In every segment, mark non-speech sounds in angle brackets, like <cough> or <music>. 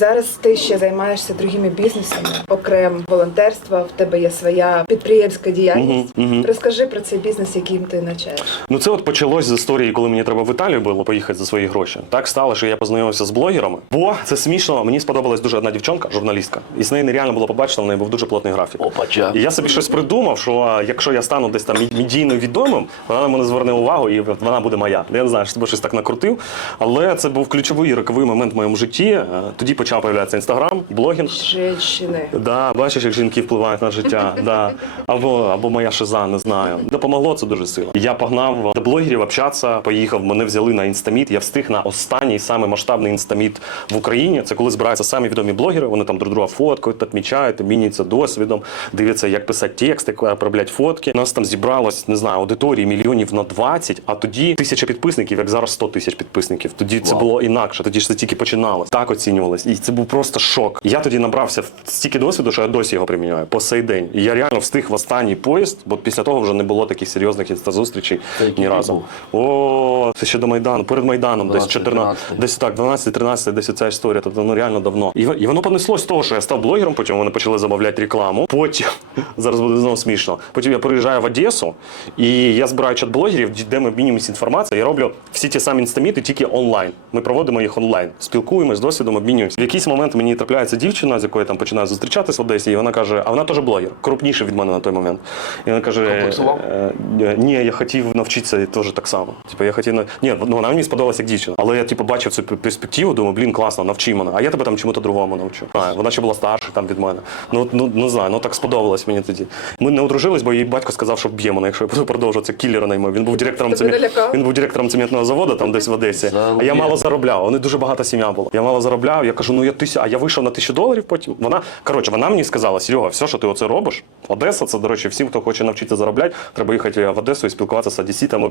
Зараз ти ще займаєшся другими бізнесами, окрем волонтерства. В тебе є своя підприємська діяльність. Мгм, мгм. Розкажи про цей бізнес, яким ти навчаєш. Ну це от почалось з історії, коли мені треба в Італію було поїхати за свої гроші. Так стало, що я познайомився з блогерами. Бо це смішно. Мені сподобалась дуже одна дівчонка, журналістка, і з нею нереально було побачити, в неї був дуже плотний графік. Опача. І я собі щось придумав, що якщо я стану десь там медійно відомим, вона на мене зверне увагу і вона буде моя. Я не знаю, що себе щось так накрутив. Але це був ключовий роковий момент в моєму житті. Е, Тоді почав появлятися інстаграм, блогінг. Женщини. Да, бачиш, як жінки впливають на життя. <laughs> Да. Або, або моя шиза, не знаю. Допомогло це дуже сильно. Я погнав до блогерів общатися, поїхав, мене взяли на інстаміт. Я встиг на останній самий масштабний інстаміт в Україні. Це коли збираються самі відомі блогери, вони там друг друга фоткають, відмічають, міняються досвідом, дивляться, як писати текст, як обробляти фотки. Нас там зібралось, не знаю, аудиторії мільйонів на 20, а тоді тисяча підписників, як зараз 100 тисяч підписників. Тоді це Вау. було інакше. Тоді ж це тільки починалось. Так оцінювалось. І це був просто шок. Я тоді набрався стільки досвіду, що я досі його приміняю по сей день. І я реально встиг в останній поїзд, бо після того вже не було таких серйозних інстазустрічей ні разу. О, це ще до Майдану, перед Майданом, десь 12, 14, 13. десь так, 12-13, десь ця історія. Тобто ну реально давно. І, і воно понеслось з того, що я став блогером, потім вони почали замовляти рекламу. Потім <laughs> зараз буде знову смішно. Потім я приїжджаю в Одесу, і я збираю чат-блогерів, де ми обмінюємося інформацією. Я роблю всі ті самі інстаміти, тільки онлайн. Ми проводимо їх онлайн, спілкуємось, досвідом обмінюємося. В якийсь момент мені трапляється дівчина, з якою я там починаю зустрічатися в Одесі, і вона каже: а вона теж блогер, крупніша від мене на той момент. І вона каже: Комплексував? е, е, ні, я хотів навчитися теж так само. Типу, я хотів ні, ну вона мені сподобалася як дівчина. Але я типу бачив цю перспективу, думаю, блін, класно, навчи мене. А я тебе там чому-то другому навчу. А, вона ще була старша там від мене. Ну ну не знаю, ну так сподобалось мені тоді. Ми не одружились, бо її батько сказав, що вб'є мене, якщо я буду продовжувати. Це кіллера. Він був директором Тебе? Він був директором цементного заводу там десь в Одесі. А я мало заробляв. Вони дуже багата сім'я була. Я мало заробляв. Я кажу, ну я тисяча, а я вийшов на тисячу доларів. Потім вона коротше, вона мені сказала, Серега, все, що ти оце робиш. Одеса, це до речі, всім, хто хоче навчитися заробляти, треба їхати в Одесу і спілкуватися з одеситами.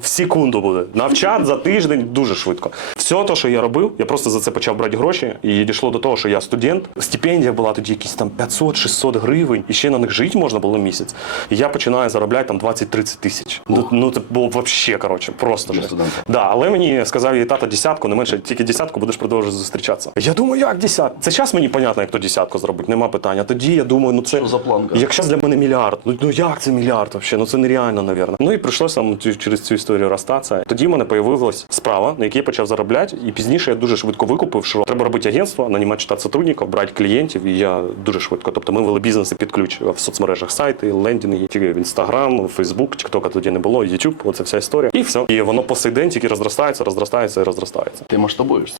В секунду буде. Навчати за тиждень дуже швидко. Все те, що я робив, я просто за це почав брати гроші, і дійшло до того, що я студент. Стипендія була тоді якісь там 500-600 гривень, і ще на них жити можна було місяць. І я починаю заробляти там 20-30 тисяч. Ну, ну це було взагалі, коротше, просто. Да, але мені сказав її тато десятку, не менше тільки десятку будеш продовжувати зустрічатися. Я думаю, як десятку? Це час мені понятно, як то десятку зробити, нема питання. Тоді я думаю, ну це за планка? Якщо для мене мільярд, ну, ну як це мільярд взагалі? Ну це нереально, навірно. Ну і прийшлося через цю історію розстатися. Тоді в мене появилась справа, на якій я почав заробляти. І пізніше я дуже швидко викупив, що треба робити агентство, нанімати штат сотрудників, брати клієнтів. І я дуже швидко. Тобто ми вели бізнеси під ключ в соцмережах сайти, лендінги, в інстаграм, фейсбук, тіктока тоді не було, Ютуб, оце вся історія. І все. І воно по сей день тільки розростається, розростається і розростається. Ти масштабуєшся.